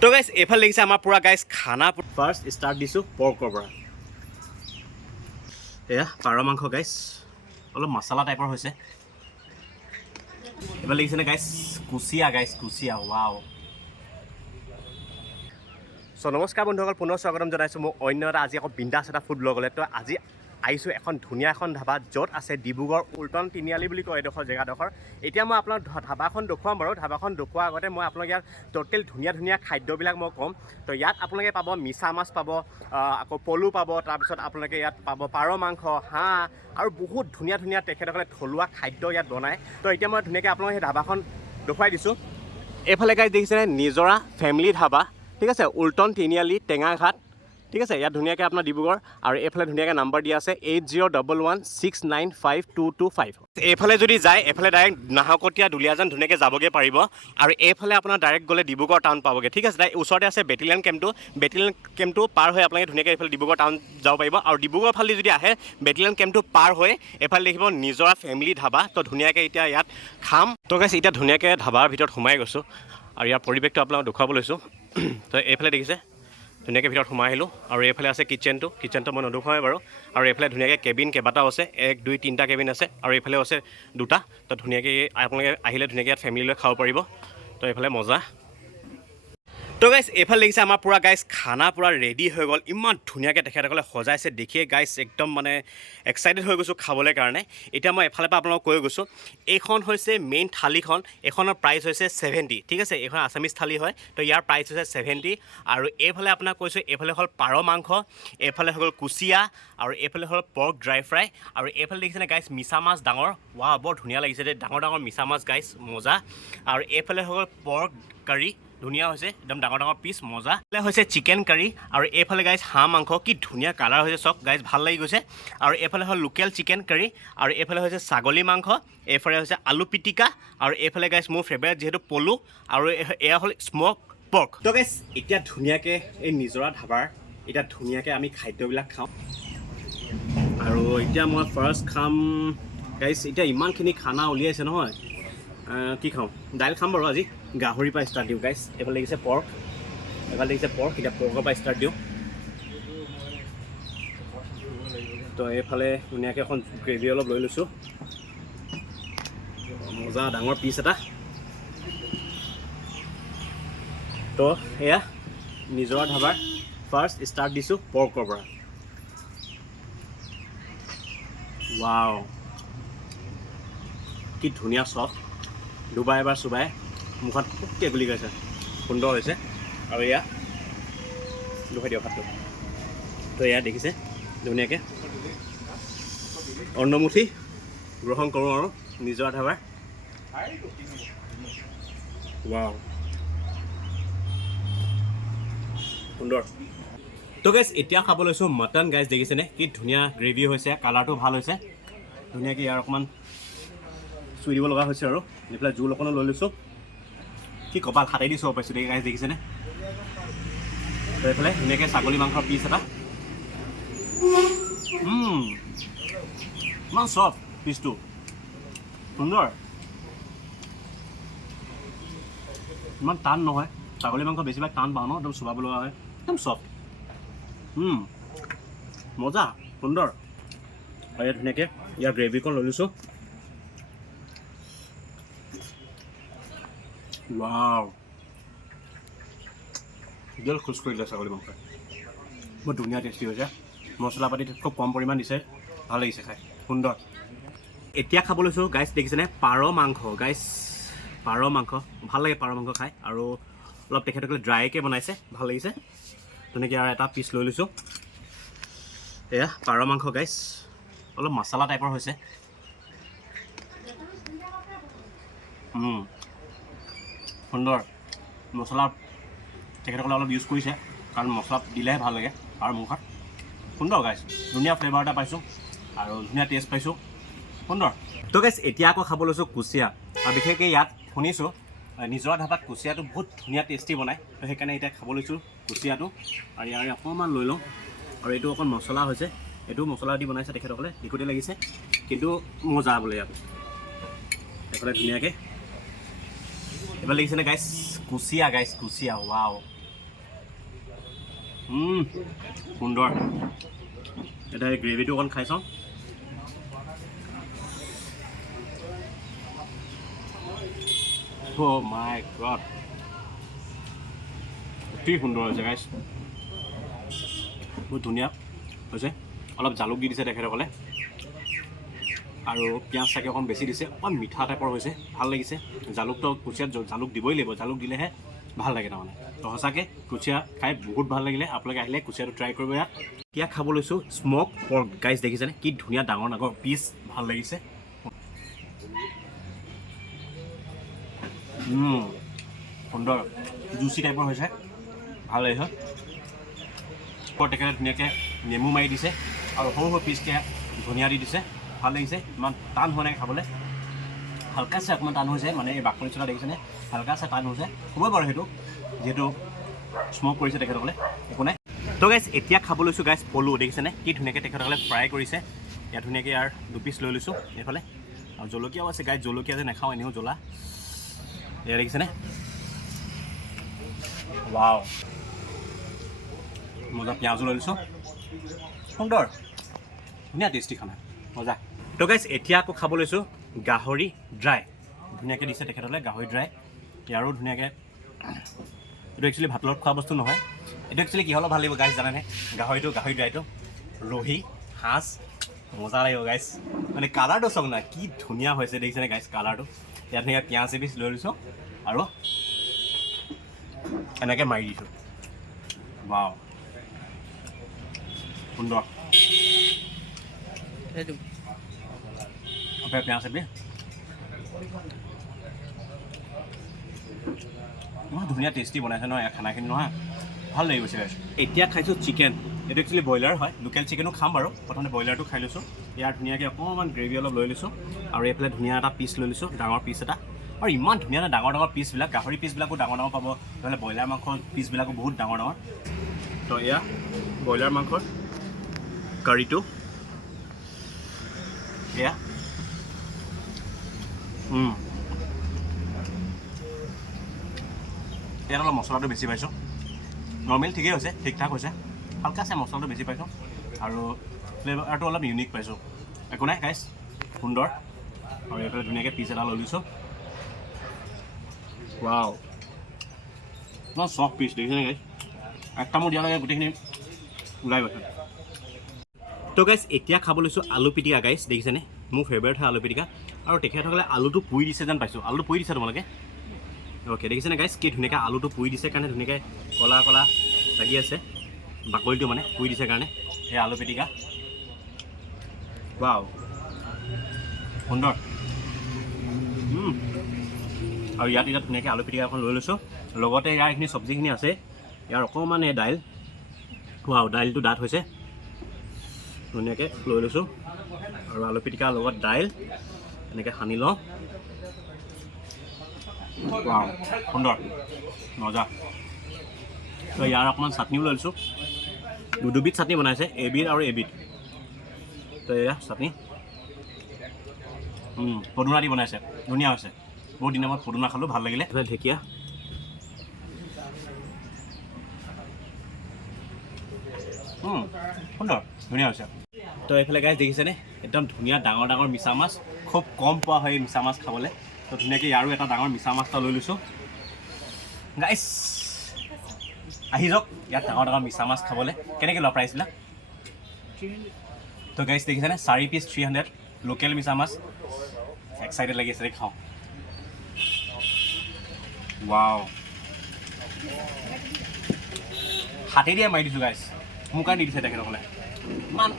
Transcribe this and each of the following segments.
তো গাইজ এইফালে দেখিছে আমাৰ পুৰা গাইজ খানা ফাৰ্ষ্ট ষ্টাৰ্ট দিছোঁ পৰ্কৰ পৰা। এয়া পাৰ মাংস গাইজ অলপ মছলা টাইপৰ হৈছে। এইফালে দেখিছেনে গাইজ কুচিয়া গাইজ কুচিয়া ৱাও। চ' নমস্কাৰ বন্ধুসকল, পুনৰ স্বাগতম জনাইছোঁ মোক অন্য এটা আজি আকৌ বিন্দাছ এটা ফুড ব্লগলৈ। তো আজি আহিছোঁ এখন ধুনীয়া এখন ধাবা য'ত আছে ডিব্ৰুগড় উল্টন তিনিআলি বুলি কয় এইডোখৰ জেগাডোখৰ। এতিয়া মই আপোনাক ধাবাখন দেখুৱাম বাৰু। ধাবাখন দেখুৱাৰ আগতে মই আপোনাক ইয়াত টোটেল ধুনীয়া ধুনীয়া খাদ্যবিলাক মই ক'ম। তো ইয়াত আপোনালোকে পাব মিছা মাছ পাব, আকৌ পলু পাব, তাৰপিছত আপোনালোকে ইয়াত পাব পাৰ মাংস, হাঁহ আৰু বহুত ধুনীয়া ধুনীয়া তেখেতসকলে থলুৱা খাদ্য ইয়াত বনায়। তো এতিয়া মই ধুনীয়াকৈ আপোনালোকে সেই ধাবাখন দেখুৱাই দিছোঁ। এইফালে গাইজ দেখিছেনে নিজৰা ফেমিলি ধাবা, ঠিক আছে, উল্টন তিনিআলি টেঙাঘাট, ঠিক আছে। ইয়াত ধুনীয়াকৈ আপোনাৰ ডিব্ৰুগড় আৰু এইফালে ধুনীয়াকৈ নাম্বাৰ দিয়া আছে 8011695225। এইফালে যদি যায় এইফালে ডাইৰেক্ট নাহৰকটীয়া দুলীয়াজান ধুনীয়াকৈ যাবগৈ পাৰিব। আৰু এইফালে আপোনাৰ ডাইৰেক্ট গ'লে ডিব্ৰুগড় টাউন পাবগৈ, ঠিক আছে। ওচৰতে আছে বেটেলিয়ান কেম্পটো পাৰ হৈ আপোনালোকে ধুনীয়াকৈ এইফালে ডিব্ৰুগড় টাউন যাব পাৰিব। আৰু ডিব্ৰুগড় ফালে যদি আহে বেটেলিয়ান কেম্পটো পাৰ হৈ এইফালে দেখিব নিজৰা ফেমিলি ধাবা। তো ধুনীয়াকৈ এতিয়া ইয়াত খাম। তো গাইছ এতিয়া ধুনীয়াকৈ ধাবাৰ ভিতৰত সোমাই গৈছোঁ আৰু ইয়াৰ পৰিৱেশটো আপোনাক দেখুৱাব লৈছোঁ। তো এইফালে দেখিছে ধুনীয়াকৈ ভিতৰত সোমাই আহিলোঁ। আৰু এইফালে আছে কিটচেনটো মই নদুখুৱাই বাৰু। আৰু এইফালে ধুনীয়াকৈ কেবিন কেইবাটাও আছে, 1 2 3টা কেবিন আছে। আৰু এইফালেও আছে 2টা। তো ধুনীয়াকৈ আপোনালোকে আহিলে ধুনীয়াকৈ ইয়াত ফেমিলি লৈ খাব পাৰিব। তো এইফালে মজা। তো গাইছ এইফালে দেখিছে আমাৰ পুৰা গাইছ খানা পুৰা ৰেডি হৈ গ'ল। ইমান ধুনীয়াকৈ তেখেতসকলে সজাইছে, দেখিয়ে গাইছ একদম মানে এক্সাইটেড হৈ গৈছোঁ খাবলৈ কাৰণে। এতিয়া মই এফালৰ পৰা আপোনালোকক কৈ গৈছোঁ, এইখন হৈছে মেইন থালিখন। এইখনৰ প্ৰাইচ হৈছে 70, ঠিক আছে। এইখন আছামিজ থালি হয়। তো ইয়াৰ প্ৰাইচ হৈছে 70। আৰু এইফালে আপোনাক কৈছোঁ, এইফালে হ'ল পাৰ মাংস, এইফালে হৈ গ'ল কুচিয়া, আৰু এইফালে হ'ল পৰ্ক ড্ৰাই ফ্ৰাই, আৰু এইফালে দেখিছেনে গাইছ মিছা মাছ ডাঙৰ, ৱাও বৰ ধুনীয়া লাগিছে দেই, ডাঙৰ ডাঙৰ মিছা মাছ গাইছ মজা। আৰু এইফালে হৈ গ'ল পৰ্ক কাৰী, ধুনীয়া হৈছে একদম ডাঙৰ ডাঙৰ পিচ মজা। এইফালে হৈছে চিকেন কাৰী, আৰু এইফালে গাইছ হাঁহ মাংস, কি ধুনীয়া কালাৰ হৈছে চব গাইছ, ভাল লাগি গৈছে। আৰু এইফালে হ'ল লোকেল চিকেন কাৰী, আৰু এইফালে হৈছে ছাগলী মাংস, এইফালে হৈছে আলু পিটিকা, আৰু এইফালে গাইছ মোৰ ফেভৰেট যিহেতু পলু, আৰু এয়া হ'ল স্মক পৰ্ক। তো গাইছ এতিয়া ধুনীয়াকৈ এই নিজৰা ধাবাৰ এতিয়া ধুনীয়াকৈ আমি খাদ্যবিলাক খাওঁ। আৰু এতিয়া মই ফাৰ্ষ্ট খাম গাইছ, এতিয়া ইমানখিনি খানা উলিয়াইছে নহয়, কি খাওঁ, দাইল খাম বাৰু আজি, গাহৰিৰ পৰা ষ্টাৰ্ট দিওঁ গাইছ। এইফালে দেখিছে পৰ্ক, এতিয়া পৰ্কৰ পৰা ষ্টাৰ্ট দিওঁ। তো এইফালে ধুনীয়াকৈ এখন গ্ৰেভি অলপ লৈ লৈছোঁ, মজা ডাঙৰ পিচ এটা। তো এয়া নিজৰা ধাবাৰ ফাৰ্ষ্ট ষ্টাৰ্ট দিছোঁ পৰ্কৰ পৰা। ৱাও কি ধুনীয়া চফ, দুবাই এবাৰ চুবাই মুখত ফুটকৈ গুলি গৈছে, সুন্দৰ হৈছে। আৰু এয়া দুখাই দিয়ক ভাতটো। তো এয়া দেখিছে ধুনীয়াকৈ অন্নমুঠি গ্ৰহণ কৰোঁ আৰু নিজৰা ধাবাৰ। ৱাও সুন্দৰ। তো গাইছ এতিয়া খাব লৈছোঁ মটন গাইছ, দেখিছেনে কি ধুনীয়া গ্ৰেভি হৈছে, কালাৰটো ভাল হৈছে, ধুনীয়াকৈ ইয়াৰ অকণমান চুই দিব লগা হৈছে। আৰু এইফালে জোল অকণো লৈ লৈছোঁ, কি কপাল হাতে দি চব পাইছোঁ গাইছ, দেখিছেনে। তো এইফালে ধুনীয়াকৈ ছাগলী মাংসৰ পিচ এটা, ইমান চফ্ট পিচটো, সুন্দৰ, ইমান টান নহয়। ছাগলী মাংস বেছিভাগ টান পাওঁ ন, একদম চুবাব লগা হয়, একদম চফ্ট, মজা সুন্দৰ। আৰু ইয়াত ধুনীয়াকৈ ইয়াৰ গ্ৰেভিকণ লৈ লৈছোঁ। ৱাও দিল খোজ কৰি দিলে ছাগলী মাংস, বহুত ধুনীয়া টেষ্টি হৈছে। মছলা পাতি খুব কম পৰিমাণ দিছে, ভাল লাগিছে খাই, সুন্দৰ। এতিয়া খাব লৈছোঁ গাইছ, দেখিছেনে পাৰ মাংস গাইছ, পাৰ মাংস ভাল লাগে পাৰ মাংস খাই। আৰু অলপ তেখেতসকলে ড্ৰাইকৈ বনাইছে, ভাল লাগিছে। তেনেকৈ আৰু এটা পিচ লৈ লৈছোঁ। এয়া পাৰ মাংস গাইছ অলপ মছলা টাইপৰ হৈছে, সুন্দৰ। মছলা তেখেতসকলে অলপ ইউজ কৰিছে, কাৰণ মছলা দিলেহে ভাল লাগে পাৰ মাংসত। সুন্দৰ গাইছ, ধুনীয়া ফ্লেভাৰ এটা পাইছোঁ আৰু ধুনীয়া টেষ্ট পাইছোঁ, সুন্দৰ। তো গাইছ এতিয়া আকৌ খাব লৈছোঁ কুচিয়া। আৰু বিশেষকৈ ইয়াত শুনিছোঁ নিজৰা ধাবাত কুচিয়াটো বহুত ধুনীয়া টেষ্টি বনায়। তো সেইকাৰণে এতিয়া খাব লৈছোঁ কুচিয়াটো। আৰু ইয়াৰে অকণমান লৈ লওঁ। আৰু এইটো অকণ মছলা হৈছে, এইটো মছলা দি বনাইছে তেখেতসকলে, লিকুইড লাগিছে, কিন্তু মজা বোলে ইয়াত। এইফালে ধুনীয়াকৈ এইফালে দেখিছেনে গাইছ কুচিয়া ৱাও সুন্দৰ এটা গ্ৰেভিটো অকণ খাই চাওঁ Oh my god অতি সুন্দৰ হৈছে গাইছ বহুত ধুনীয়া হৈছে অলপ জালুক দি দিছে তেখেতসকলে আৰু পিঁয়াজ চাগে অকণ বেছি দিছে অকণ মিঠা টাইপৰ হৈছে ভাল লাগিছে জালুকটো কুচিয়াত জালুক দিবই লাগিব জালুক দিলেহে ভাল লাগে তাৰমানে তো সঁচাকৈ কুচিয়া খাই বহুত ভাল লাগিলে আপোনালোকে আহিলে কুচিয়াটো ট্ৰাই কৰিব ইয়াত এতিয়া খাব লৈছোঁ স্মক পৰ্ক গাইছ দেখিছেনে কি ধুনীয়া ডাঙৰ ডাঙৰ পিচ ভাল লাগিছে সুন্দৰ জুচি টাইপৰ হৈছে ভাল লাগিছে তেখেতে ধুনীয়াকৈ নেমু মাৰি দিছে আৰু সৰু সৰু পিচকৈ ধনিয়া দি দিছে ভাল লাগিছে ইমান টান হোৱা নাই খাবলৈ হালকাছে অকণমান টান হৈছে মানে এই বাকলি চলা দেখিছেনে হালকাছে টান হৈছে হ'বই বাৰু সেইটো যিহেতু স্মক কৰিছে তেখেতসকলে একো নাই তো গাইছ এতিয়া খাব লৈছোঁ গাইছ পলু দেখিছেনে কি ধুনীয়াকৈ তেখেতসকলে ফ্ৰাই কৰিছে ইয়াত ধুনীয়াকৈ ইয়াৰ দুপিচ লৈ লৈছোঁ এইফালে আৰু জলকীয়াও আছে গাইছ জলকীয়া যে নাখাওঁ এনেও জ্বলা এয়া দেখিছেনে ৱাও মজা পিঁয়াজো লৈ লৈছোঁ সুন্দৰ ধুনীয়া টেষ্টি খানা মজা তো গাইছ এতিয়া আকৌ খাব লৈছোঁ গাহৰি ড্ৰাই ধুনীয়াকৈ দিছে তেখেতসকলে গাহৰি ড্ৰাই ইয়াৰো ধুনীয়াকৈ এইটো একচুৱেলি ভাতৰ লগত খোৱা বস্তু নহয় এইটো একচুৱেলি কিহৰ ভাল লাগিব গাইছ জানেনে গাহৰি ড্ৰাইটো ৰহি সাজ মজা লাগিব গাইছ মানে কালাৰটো চাওক না কি ধুনীয়া হৈছে দেখিছেনে গাইছ কালাৰটো ইয়াত ধুনীয়াকৈ পিঁয়াজ এপিচ লৈ লৈছোঁ আৰু এনেকৈ মাৰি দিছোঁ ৱাও সুন্দৰ পিঁয়াজ এপিচ ইমান ধুনীয়া টেষ্টি বনাইছে নহয় খানাখিনি নহয় ভাল লাগি গৈছে এতিয়া খাইছোঁ চিকেন এইটো একচুৱেলি ব্ৰইলাৰ হয় লোকেল চিকেনো খাম বাৰু প্ৰথমতে ব্ৰইলাৰটো খাই লৈছোঁ ইয়াৰ ধুনীয়াকৈ অকণমান গ্ৰেভি অলপ লৈ লৈছোঁ আৰু এইফালে ধুনীয়া এটা পিচ লৈ লৈছোঁ ডাঙৰ পিচ এটা আৰু ইমান ধুনীয়া ডাঙৰ ডাঙৰ পিচবিলাক গাহৰি পিচবিলাকো ডাঙৰ ডাঙৰ পাব নহ'লে ব্ৰইলাৰ মাংসৰ পিচবিলাকো বহুত ডাঙৰ ডাঙৰ তো এয়া ব্ৰইলাৰ মাংসৰ কাৰীটো এয়া ইয়াত অলপ মছলাটো বেছি পাইছোঁ নৰ্মেল ঠিকেই হৈছে ঠিক ঠাক হৈছে হালকা আছে মছলাটো বেছি পাইছোঁ আৰু ফ্লেভাৰটো অলপ ইউনিক পাইছোঁ একো নাই গাইছ সুন্দৰ আৰু এইফালে ধুনীয়াকৈ পিচ এটা লৈ লৈছোঁ ৱাও ইমান চফ্ট পিচ দেখিছেনে গাইছ একটা মোৰ দিয়ালৈকে গোটেইখিনি ওলাই গৈছে তো গাইছ এতিয়া খাব লৈছোঁ আলু পিটিকা গাইছ দেখিছেনে মোৰ ফেভৰেট হয় আলু পিটিকা আৰু তেখেতসকলে আলুটো পুৰি দিছে যেন পাইছোঁ আলুটো পুৰি দিছে তোমালোকে অ'কে দেখিছেনে গাইছ কি ধুনীয়াকৈ আলুটো পুৰি দিছে কাৰণে ধুনীয়াকৈ ক'লা ক'লা লাগি আছে বাকলিটো মানে পুৰি দিছে কাৰণে এই আলু পিটিকা ৱাও সুন্দৰ আৰু ইয়াত এতিয়া ধুনীয়াকৈ আলু পিটিকা এখন লৈ লৈছোঁ লগতে ইয়াৰ এইখিনি চব্জিখিনি আছে ইয়াৰ অকণমান এই দাইল ৱাও দাইলটো ডাঠ হৈছে ধুনীয়াকৈ লৈ লৈছোঁ আৰু আলু পিটিকাৰ লগত দাইল এনেকৈ সানি লওঁ ৱাও সুন্দৰ মজা তো ইয়াৰ অকণমান চাটনিও লৈ লৈছোঁ দুবিধ চাটনি বনাইছে এবিধ আৰু এবিধ তো এয়া চাটনি পদুনা দি বনাইছে ধুনীয়া হৈছে বহুত দিনৰ মূৰত পদুনা খালোঁ ভাল লাগিলে ঢেকীয়া সুন্দৰ ধুনীয়া হৈছে তো এইফালে গাইছ দেখিছেনে একদম ধুনীয়া ডাঙৰ ডাঙৰ মিছা মাছ খুব কম পোৱা হয় এই মিছা মাছ খাবলৈ তো ধুনীয়াকৈ ইয়াৰো এটা ডাঙৰ মিছা মাছ এটা লৈ লৈছোঁ গাইছ আহি যাওক ইয়াত ডাঙৰ ডাঙৰ মিছা মাছ খাবলৈ কেনেকৈ লোৱা প্ৰাইচবিলাক তো গাইছ দেখিছেনে 4 পিচ 300 লোকেল মিছা মাছ এক্সাইটেড লাগি আছে খাওঁ ৱাও হাতে দিয়ে মাৰি দিছোঁ গাইছ মোক দি দিছে তেখেতসকলে ইমান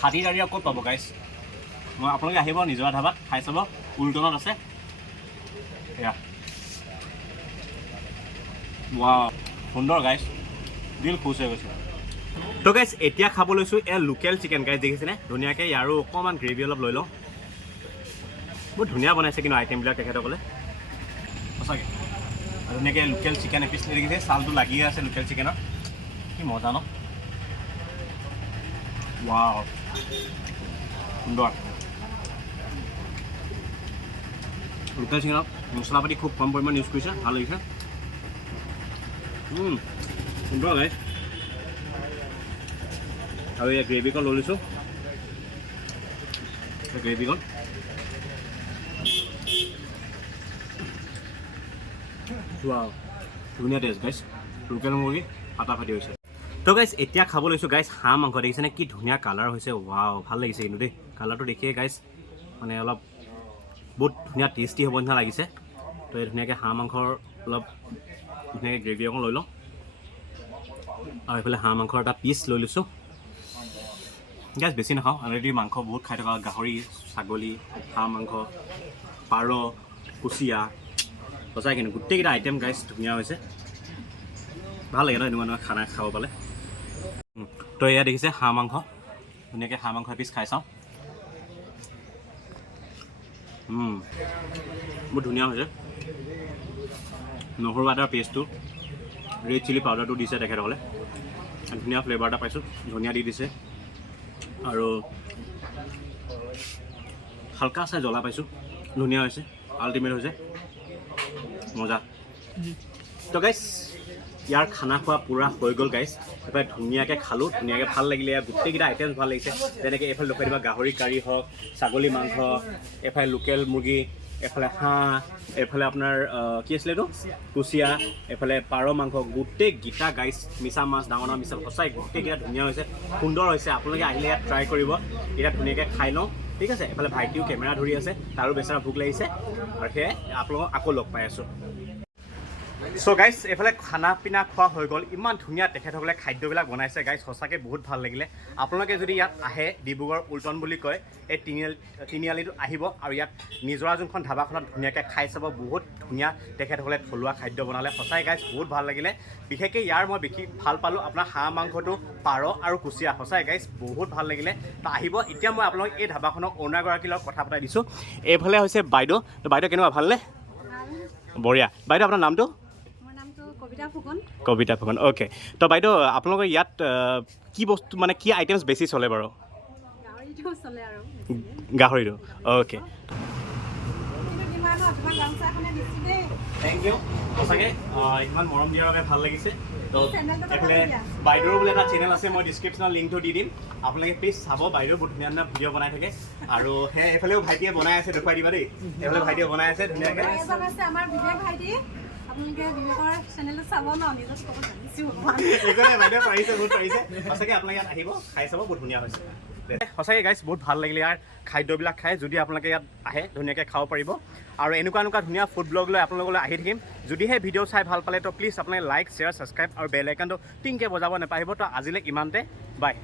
হাতী দাড়ি ক'ত পাব গাইছ মই আপোনালোকে আহিব নিজৰ ধাবাত খাই চাব উল্টনত আছে এয়া ৱাও সুন্দৰ গাইছ দিল খুচ হৈ গৈছে তো গাইছ এতিয়া খাব লৈছোঁ এয়া লোকেল চিকেন গাইছ দেখিছেনে ধুনীয়াকৈ ইয়াৰো অকণমান গ্ৰেভি অলপ লৈ লওঁ বহুত ধুনীয়া বনাইছে কিন্তু আইটেমবিলাক তেখেতসকলে সঁচাকৈ ধুনীয়াকৈ লোকেল চিকেন এপিচ দেখিছে ছালটো লাগিয়ে আছে লোকেল চিকেনৰ কি মজা ন ৱাও সুন্দৰ লোকেল চিকেনত মছলা পাতি খুব কম পৰিমাণ ইউজ কৰিছে ভাল লাগিছে সুন্দৰ গাইছ আৰু এই গ্ৰেভিকণ লৈ লৈছোঁ গ্ৰেভিকণ ধুনীয়া টেষ্ট গাইছ লোকেল মুৰ্গী ফাটাফাটি হৈছে তো গাইছ এতিয়া খাব লৈছোঁ গাইছ হাঁহ মাংস দেখিছেনে কি ধুনীয়া কালাৰ হৈছে ৱাও ভাল লাগিছে কিন্তু দেই কালাৰটো দেখিয়ে গাইছ মানে অলপ বহুত ধুনীয়া টেষ্টি হ'ব নিচিনা লাগিছে তো এই ধুনীয়াকৈ হাঁহ মাংসৰ অলপ ধুনীয়াকৈ গ্ৰেভি অকণ লৈ লওঁ আৰু এইফালে হাঁহ মাংসৰ এটা পিচ লৈ লৈছোঁ গাইছ বেছি নাখাওঁ অলৰেডি মাংস বহুত খাই থকা গাহৰি ছাগলী হাঁহ মাংস পাৰ কুচিয়া সঁচাই কিন্তু গোটেইকেইটা আইটেম গাইছ ধুনীয়া হৈছে ভাল লাগে ন এনেকুৱা এনেকুৱা খানা খাব পালে তো এয়া দেখিছে হাঁহ মাংস ধুনীয়াকৈ হাঁহ মাংস এপিচ খাই চাওঁ বহুত ধুনীয়া হৈছে নহৰু আদাৰ পেষ্টটো ৰেড চিলি পাউডাৰটো দিছে তেখেতসকলে ধুনীয়া ফ্লেভাৰ এটা পাইছোঁ ধনিয়া দি দিছে আৰু হালকা চাই জ্বলা পাইছোঁ ধুনীয়া হৈছে আল্টিমেট হৈছে মজা তো গাইছ ইয়াৰ খানা খোৱা পূৰা হৈ গ'ল গাইছ এফালে ধুনীয়াকৈ খালোঁ ধুনীয়াকৈ ভাল লাগিলে ইয়াৰ গোটেইকেইটা আইটেমছ ভাল লাগিছে যেনেকৈ এইফালে দেখুৱাই দিবা গাহৰি কাৰী হওক ছাগলী মাংস এইফালে লোকেল মুৰ্গী এইফালে হাঁহ এইফালে আপোনাৰ কি আছিলে এইটো কুচিয়া এইফালে পাৰ মাংস গোটেইকেইটা গাইছ মিছা মাছ ডাঙৰ ডাঙৰ মিছা সঁচাই গোটেইকেইটা ধুনীয়া হৈছে সুন্দৰ হৈছে আপোনালোকে আহিলে ইয়াত ট্ৰাই কৰিব এতিয়া ধুনীয়াকৈ খাই লওঁ ঠিক আছে এইফালে ভাইটিও কেমেৰা ধৰি আছে তাৰো বেচেৰা ভোক লাগিছে আৰু সেয়ে আপোনালোকক আকৌ লগ পাই আছোঁ চ' গাইছ এইফালে খানা পিনা খোৱা হৈ গ'ল ইমান ধুনীয়া তেখেতসকলে খাদ্যবিলাক বনাইছে গাইছ সঁচাকৈ বহুত ভাল লাগিলে আপোনালোকে যদি ইয়াত আহে ডিব্ৰুগড় উল্টন বুলি কয় এই তিনিআলিটোত আহিব আৰু ইয়াত নিজৰা যোনখন ধাবাখনত ধুনীয়াকৈ খাই চাব বহুত ধুনীয়া তেখেতসকলে থলুৱা খাদ্য বনালে সঁচাই গাইছ বহুত ভাল লাগিলে বিশেষকৈ ইয়াৰ মই বিশেষ ভাল পালোঁ আপোনাৰ হাঁহ মাংসটো পাৰ আৰু কুচিয়া সঁচাই গাইছ বহুত ভাল লাগিলে তো আহিব এতিয়া মই আপোনালোক এই ধাবাখনৰ অ'নাৰগৰাকীৰ লগত কথা পতাই দিছোঁ এইফালে হৈছে বাইদেউ তো বাইদেউ কেনেকুৱা ভালনে বঢ়িয়া বাইদেউ আপোনাৰ নামটো কবিতা ফুকন অ'কে তো বাইদেউ আপোনালোকৰ ইয়াত কি বস্তু মানে কি আইটেমছ বেছি চলে বাৰু গাহৰিটো অ'কে থেংক ইউ সঁচাকৈ ইমান মৰম দিয়াৰ বাবে ভাল লাগিছে তো এইফালে বাইদেউৰ বোলে এটা চেনেল আছে মই ডিছক্ৰিপশ্যনত লিংকটো দি দিম আপোনালোকে প্লিজ চাব বাইদেউ বহুত ধুনীয়া ধুনীয়া ভিডিঅ' বনাই থাকে আৰু সেই এইফালেও ভাইটিয়ে বনাই আছে দেখুৱাই দিবা দেই এইফালে ভাইটিয়ে বনাই আছে ধুনীয়াকৈ আপোনালোকে ইয়াত আহিব খাই চাব বহুত ধুনীয়া হৈছে সঁচাকৈ গাইছ বহুত ভাল লাগিলে ইয়াৰ খাদ্যবিলাক খাই যদি আপোনালোকে ইয়াত আহে ধুনীয়াকৈ খাব পাৰিব আৰু এনেকুৱা ধুনীয়া ফুড ব্লগ লৈ আপোনালোকলৈ আহি থাকিম যদিহে ভিডিঅ' চাই ভাল পালে তো প্লিজ আপোনালোকে লাইক শ্বেয়াৰ ছাবস্ক্ৰাইব আৰু বেল আইকনটো টিংকৈ বজাব নাপাহৰিব তো আজিলৈ ইমানতে বাই